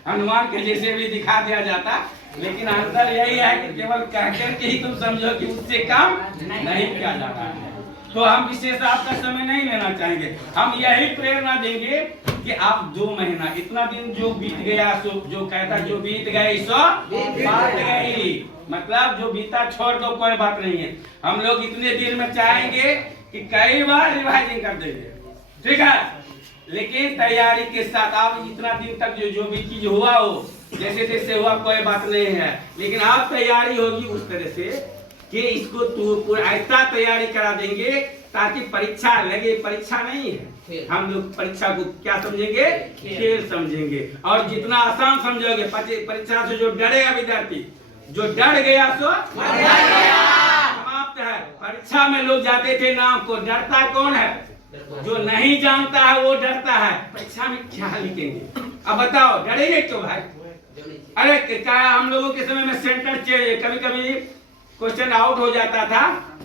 हनुमान के जैसे भी दिखा दिया जाता। लेकिन अंतर यही है कि केवल कह करके ही तुम समझो कि उससे काम नहीं किया जाता है। तो हम विशेष आपका समय नहीं लेना चाहेंगे, हम यही प्रेरणा देंगे कि आप 2 महीना, इतना दिन जो बीत गया सो, जो कहता जो बीत गई सो बात गई, मतलब जो बीता छोड़ दो, कोई बात नहीं है। हम लोग इतने दिन में चाहेंगे कि कई बार रिवाइजिंग कर देंगे, ठीक है, लेकिन तैयारी के साथ। आप इतना दिन तक जो भी चीज हुआ हो, जैसे जैसे हुआ, कोई बात नहीं है, लेकिन आप तैयारी होगी उस तरह से कि इसको तो ऐसा तैयारी करा देंगे ताकि परीक्षा लगे। परीक्षा नहीं है, हम लोग परीक्षा को क्या समझेंगे, खेल समझेंगे। और जितना आसान समझोगे, परीक्षा से जो डरेगा विद्यार्थी, जो डर गया सो समाप्त है। परीक्षा में लोग जाते थे नाम को, डरता कौन है, जो नहीं जानता है वो डरता है। परीक्षा में क्या लिखेंगे, अब बताओ, डरेंगे क्यों भाई। अरे क्या हम लोगों के समय में सेंटर चेंज, कभी कभी क्वेश्चन आउट हो जाता था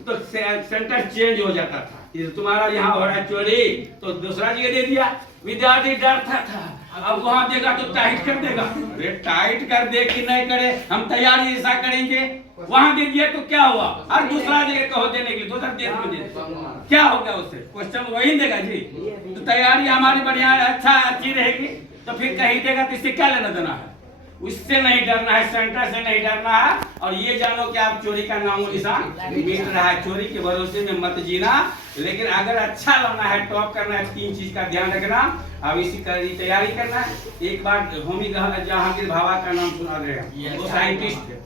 तो सेंटर चेंज हो जाता था। तुम्हारा यहाँ हो रहा है चोरी तो दूसरा जगह दे दिया, विद्यार्थी डरता था। अब वहां देगा तो टाइट कर देगा। अरे टाइट कर दे कि नहीं करे, हम तैयारी ऐसा करेंगे। वहां दे दिया तो क्या हुआ, और दूसरा जगह कहो देने के लिए, दूसरा देश में दे क्या हो गया उससे, क्वेश्चन वही देगा जी। तो तैयारी हमारी बढ़िया अच्छी रहेगी, तो फिर कहीं देगा तो इससे क्या लेना देना है। उससे नहीं डरना है, सेंटर से नहीं डरना है। और ये जानो कि आप चोरी का नामो निशान मिट रहा है। चोरी के भरोसे में मत जीना, लेकिन अगर अच्छा लाना है, टॉप करना है, 3 चीज का ध्यान रखना। अब इसी का तैयारी करना है। एक बार होमी जहांगीर भाभा का नाम सुना रहे, वो साइंटिस्ट थे,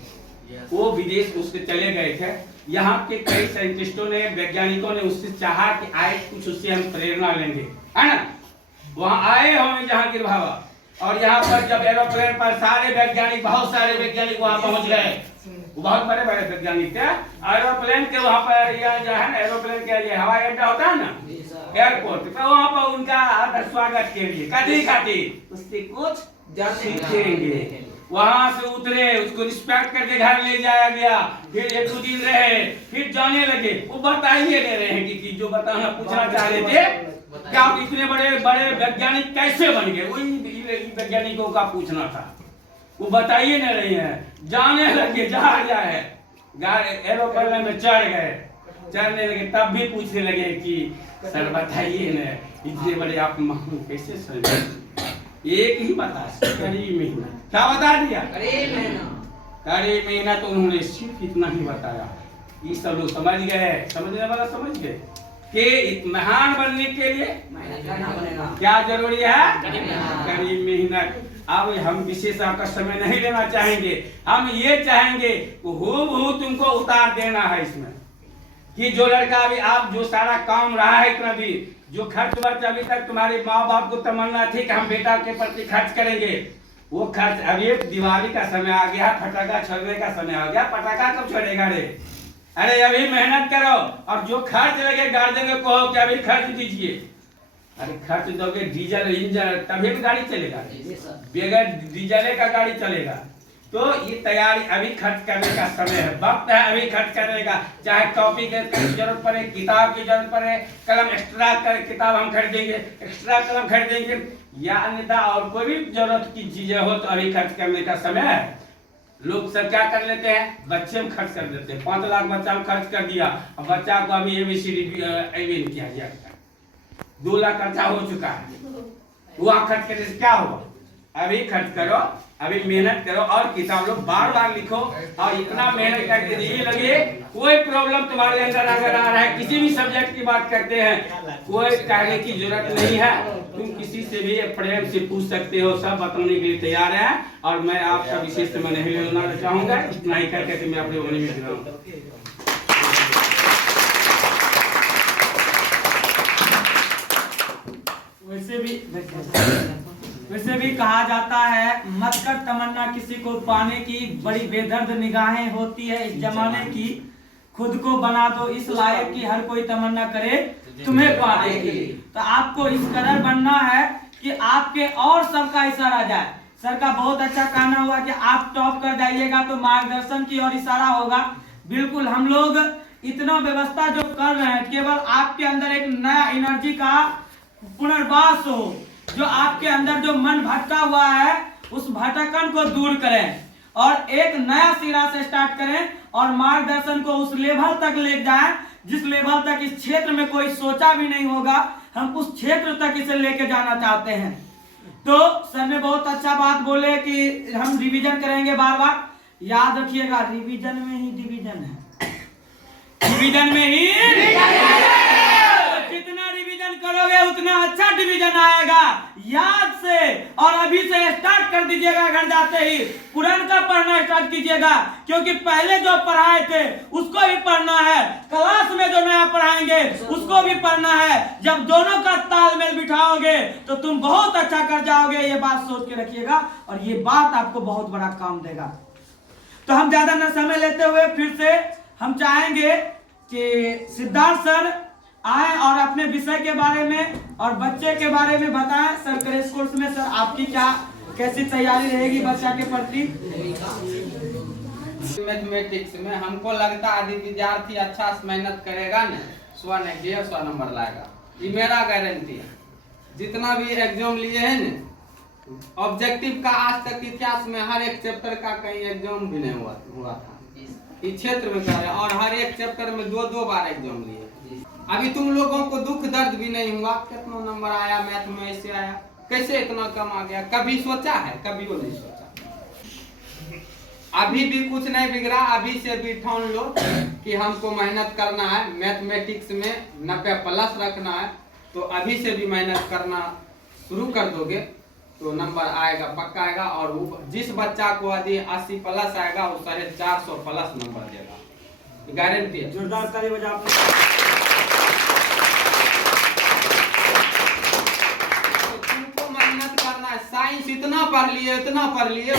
वो विदेश उसके चले गए थे। यहाँ के कई साइंटिस्टों ने, वैज्ञानिकों ने उससे चाहा कि आए कुछ उससे हम प्रेरणा लेंगे, है ना। वहाँ आए होमी जहांगीर भाभा, और यहाँ पर जब एरोप्लेन पर सारे वैज्ञानिक, बहुत सारे वैज्ञानिक वहाँ पहुँच गए, वो बहुत बड़े बड़े वैज्ञानिक थे। एरोप्लेन के वहाँ पर यह जो है ना, एरोप्लेन के लिए हवाई अड्डा होता है ना, एयरपोर्ट, तो वहाँ पर उनका स्वागत के लिए खातिर उससे कुछ सीखेंगे। वहां से उतरे, उसको रिस्पेक्ट करके घर ले जाया गया। फिर 1-2 दिन रहे, फिर जाने लगे। वो बताइए दे रहे हैं कि जो बताना पूछना चाह रहे थे कि आप इतने बड़े बड़े वैज्ञानिक कैसे बन गए, वही वैज्ञानिकों का पूछना था। वो बताइए नहीं रही है, जाने लगे, जहाँ जाए एरोप्लेन में चढ़ गए, चढ़ने लगे, तब भी पूछने लगे कि सर बताइए न, इतने बड़े आप महान कैसे समझे। एक ही बता, कड़ी मेहनत। क्या बता दिया, कड़ी मेहनत। उन्होंने सिर्फ इतना ही बताया। ये सब लोग समझ गए, समझने वाला समझ गए कि महान बनने के लिए क्या जरूरी है, कड़ी मेहनत। अब हम विशेष आपका समय नहीं लेना चाहेंगे, हम ये चाहेंगे हूबहू तुमको उतार देना है इसमें, कि जो लड़का अभी आप जो सारा काम रहा है इतना भी, जो खर्च वर्च अभी तक तुम्हारे माँ बाप को तमन्ना थी कि हम बेटा के प्रति खर्च करेंगे, वो खर्च अभी दिवाली का समय आ गया, पटाखा छोड़ने का समय आ गया। पटाखा कब छोड़ेगा रे? अरे अभी मेहनत करो, और जो खर्च लगे गार्जियन को कहो कि अभी खर्च दीजिए। अरे खर्च दोगे डीजल इंजन तभी भी गाड़ी चलेगा, बगैर डीजल का गाड़ी चलेगा। तो ये तैयारी अभी खर्च करने का समय है, वक्त है अभी खर्च करने का। चाहे कॉपी की जरूरत पड़े, किताब की जरूरत पड़े, कलम एक्स्ट्रा किताब हम खरीदेंगे, एक्स्ट्रा कलम खरीदेंगे, या अन्यथा और कोई भी जरूरत की चीजें हो तो अभी खर्च करने का समय है। लोग सब क्या कर लेते हैं, बच्चे में खर्च कर देते हैं। 5 लाख बच्चा में खर्च कर दिया, और बच्चा को अभी ABCD किया जाता है, 2 लाख खर्चा हो चुका है। वहाँ खर्च करने से क्या हुआ? अभी खर्च करो, अभी मेहनत करो, और किताब लो, बार-बार लिखो, और इतना मेहनत करके ये लगे कोई प्रॉब्लम तुम्हारे अंदर अगर आ रहा है, किसी भी सब्जेक्ट की बात करते हैं, कोई कहने की जरूरत नहीं है। तुम किसी से भी प्रेम से पूछ सकते हो, सब बताने के लिए तैयार है। और मैं आपका विशेष समय नहीं लेना चाहूंगा, इतना ही करके मैं अपने होने में दिखाऊं। वैसे भी कहा जाता है, मत कर तमन्ना किसी को पाने की, बड़ी बेदर्द निगाहें होती है इस जमाने की। खुद को बना दो इस लायक की, हर कोई तमन्ना करे तुम्हें पाने की। तो आपको इस कदर बनना है कि आपके और सबका इशारा जाए। सर का बहुत अच्छा कहना हुआ कि आप टॉप कर जाइएगा तो मार्गदर्शन की ओर इशारा होगा। बिल्कुल, हम लोग इतना व्यवस्था जो कर रहे हैं, केवल आपके अंदर एक नया एनर्जी का पुनर्वास हो, जो आपके अंदर जो मन भटका हुआ है उस भटकन को दूर करें, और एक नया सिरा से स्टार्ट करें, और मार्गदर्शन को उस लेवल तक ले जाएं जिस लेवल तक इस क्षेत्र में कोई सोचा भी नहीं होगा। हम उस क्षेत्र तक इसे लेके जाना चाहते हैं। तो सर ने बहुत अच्छा बात बोले कि हम रिवीजन करेंगे बार बार। याद रखिएगा, रिवीजन में ही डिवीजन है, डिवीजन में ही जितना रिवीजन करोगे उतना अच्छा डिवीजन आएगा। याद से और अभी से स्टार्ट कर दीजिएगा, घर जाते ही पुराना पढ़ना स्टार्ट कीजिएगा, क्योंकि पहले जो पढ़ाए थे उसको भी पढ़ना है, क्लास में जो नया पढ़ाएंगे उसको भी पढ़ना है। जब दोनों का तालमेल बिठाओगे तो तुम बहुत अच्छा कर जाओगे, ये बात सोच के रखिएगा, और ये बात आपको बहुत बड़ा काम देगा। तो हम ज्यादा न समय लेते हुए फिर से हम चाहेंगे कि सिद्धार्थ सर आए और अपने विषय के बारे में और बच्चे के बारे में बताएं। सर क्रैश कोर्स में सर आपकी क्या कैसी तैयारी रहेगी बच्चा के प्रति? मैथमेटिक्स में हमको लगता है यदि विद्यार्थी अच्छा से मेहनत करेगा न, 100 नंबर लाएगा, ये मेरा गारंटी है। जितना भी एग्जाम लिए हैं न, ऑब्जेक्टिव का आज तक इतिहास में हर एक चैप्टर का कहीं एग्जाम भी नहीं हुआ था इस क्षेत्र में कर रहे, और हर एक चैप्टर में 2-2 बार एग्जाम लिए। अभी तुम लोगों को दुख दर्द भी नहीं हुआ, कितना नंबर आया मैथ में, ऐसे आया, कैसे इतना कम आ गया, कभी सोचा है? कभी वो नहीं सोचा। अभी भी कुछ नहीं बिगड़ा, अभी से भी ठान लो कि हमको मेहनत करना है, मैथमेटिक्स में 90+ रखना है, तो अभी से भी मेहनत करना शुरू कर दोगे तो नंबर आएगा, पक्का आएगा। और जिस बच्चा को यदि 80+ आएगा वो 450+ नंबर देगा, गारंटी है। जोरदार ताली बजाओ आप। तुमको मेहनत करना है, साइंस इतना पढ़ लिए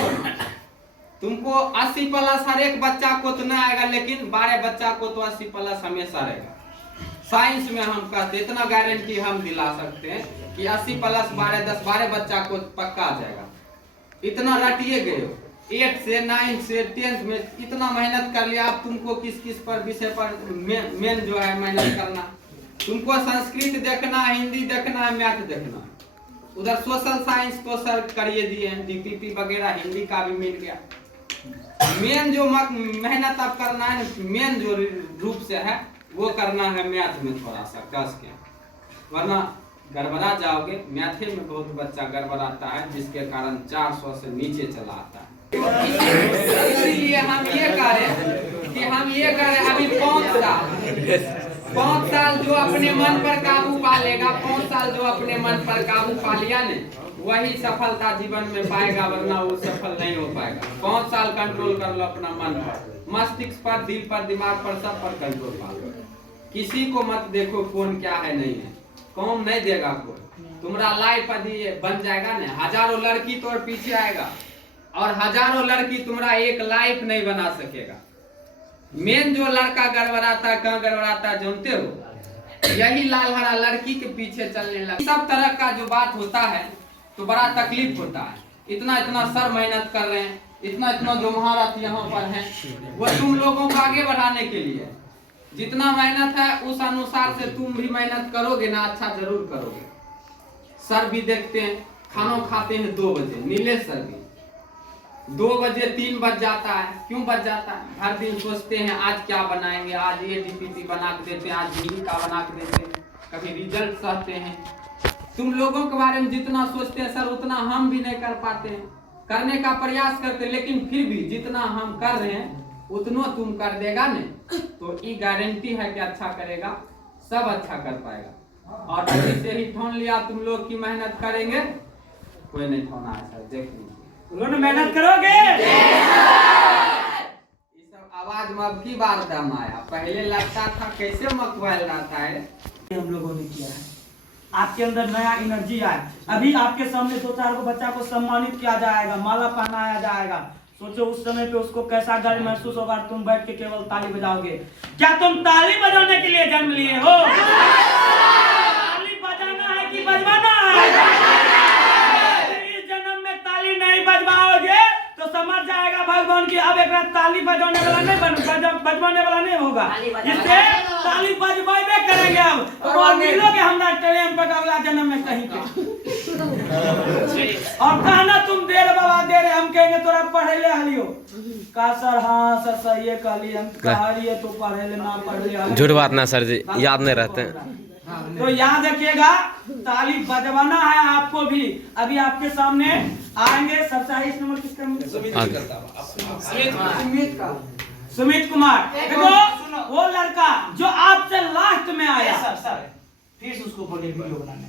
तुमको 80+ हर एक बच्चा को तो नहीं आएगा, लेकिन 12 बच्चा को तो 80+ हमेशा रहेगा। साइंस में हम कहते इतना गारंटी हम दिला सकते हैं कि 80+ 12 बच्चा को पक्का आ जाएगा। इतना रटिए गए हो, 8 से 9 से 10th में इतना मेहनत कर लिया। अब तुमको किस पर विषय पर मेन जो है मेहनत करना, तुमको संस्कृत देखना है, हिंदी देखना है, मैथ देखना है। उधर सोशल साइंस तो सर करिए दिए हैं, DPP वगैरह हिंदी का भी मिल गया। मेन जो मेहनत अब करना है, मेन जो रूप से है वो करना है मैथ में थोड़ा सा कस के, वरना गड़बड़ा जाओगे। मैथ में बहुत बच्चा गड़बड़ाता है, जिसके कारण 400 से नीचे चला आता है। इसीलिए हम ये करें अभी 5 साल जो अपने मन पर काबू पा लेगा, 5 साल जो अपने मन पर काबू पा लिया ने, वही सफलता जीवन में पाएगा, वरना वो सफल नहीं हो पाएगा। 5 साल कंट्रोल कर लो अपना मन पर, मस्तिष्क पर, दिल पर, दिमाग पर, सब पर कंट्रोल पा लो। किसी को मत देखो कौन क्या है नहीं है, कौन नहीं देगा कोई। तुम्हारा लाइफ यदि बन जाएगा ना, हजारों लड़की तो पीछे आएगा, और हजारों लड़की तुम्हारा एक लाइफ नहीं बना सकेगा। मेन जो लड़का गड़बड़ाता है, कहाँ गड़बड़ाता है जानते हो? यही लाल हरा लड़की के पीछे चलने लगा। सब तरह का जो बात होता है तो बड़ा तकलीफ होता है। इतना सर मेहनत कर रहे हैं, इतना जो महारत यहाँ पर है, वो तुम लोगों को आगे बढ़ाने के लिए। जितना मेहनत है उस अनुसार से तुम भी मेहनत करोगे ना, अच्छा जरूर करोगे। सर भी देखते हैं, खाना खाते हैं 2 बजे, नीलेश सर भी 2 बजे 3 बज जाता है। क्यों बज जाता है? हर दिन सोचते हैं आज क्या बनाएंगे, आज ये DPP बना के देते हैं, आज हिंदी का बना के देते हैं, कभी रिजल्ट सहते हैं। तुम लोगों के बारे में जितना सोचते हैं सर, उतना हम भी नहीं कर पाते हैं। करने का प्रयास करते हैं, लेकिन फिर भी जितना हम कर रहे हैं उतना तुम कर देगा ने, तो ये गारंटी है कि अच्छा करेगा, सब अच्छा कर पाएगा। और अभी से ही ठान लिया तुम लोग की मेहनत करेंगे, कोई नहीं ठाना है सर, देख लीजिए। उन्होंने मेहनत करोगे? ये सब आवाज में अब की बार दम आया, पहले लगता था कैसे मकवाल रहता है। हम लोगों ने किया है, आपके अंदर नया एनर्जी आए। अभी आपके सामने 2-4 को बच्चा को सम्मानित किया जाएगा, माला पहनाया जाएगा। सोचो उस समय पे उसको कैसा गर्व महसूस होगा। तुम बैठ के केवल ताली बजाओगे। क्या तुम ताली बजाने के लिए जन्म लिए हो? ताली बजाना है कि बजवाना है? इस जन्म में ताली नहीं बजवाओगे तो समझ जाएगा भगवान की अब एक ताली बजाने वाला नहीं बजवाने वाला नहीं होगा, जिससे ताली बजवाइबे करेंगे। अब और मिलोगे हमरा ट्रेन पर अगला जन्म में कहीं पे। और कहना तुम दे रे बाबा दे रे, हम कहेंगे तोरा पढ़े ले हलियो का सर? हाँ सर सही है कहली, हम कह रही है तो पढ़े ले ना पढ़े ले। झूठ बात ना सर जी, याद नहीं रहते हैं। तो याद रखिएगा, ताली बजवाना है आपको भी। अभी आपके सामने आएंगे सबसे हाई नंबर किसका? सुमित कुमार। देखो वो लड़का जो आपसे लास्ट में आया, सर फिर उसको बोलिए वीडियो बनाने।